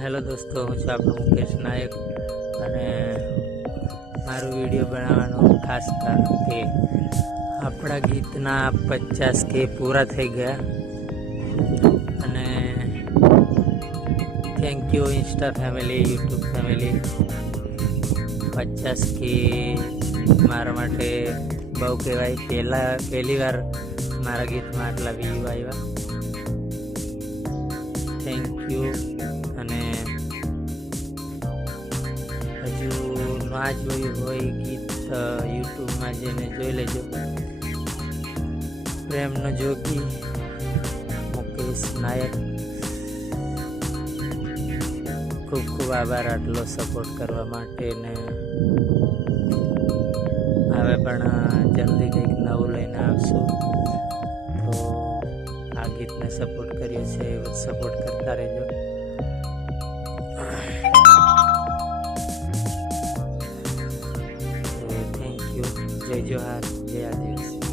Hello દોસ્તો, હું છું આપણો મુકેશ નાયક અને મારું વીડિયો બનાવવાનું ખાસ કારણ કે આપણા ગીતના પચાસ કે પૂરા થઈ ગયા. અને thank you Insta family YouTube family પચાસ કે મારા માટે બહુ કહેવાય. પહેલાં, પહેલી વાર મારા ગીતમાં આટલા વ્યૂ આવ્યા. થેન્ક યુ ના જોયું હોય ગીત યુટ્યુબમાં જઈને જોઈ લેજો. પ્રેમનો જોગી, મુકેશ નાયક. ખૂબ ખૂબ આભાર આટલો સપોર્ટ કરવા માટે ને. હવે પણ જલ્દી કંઈક નવું લઈને આવશું. તો આ ગીતને સપોર્ટ કર્યો છે એવો સપોર્ટ કરતા રહેજો. થેન્ક યુ જય જોહાર જય આદિવાસી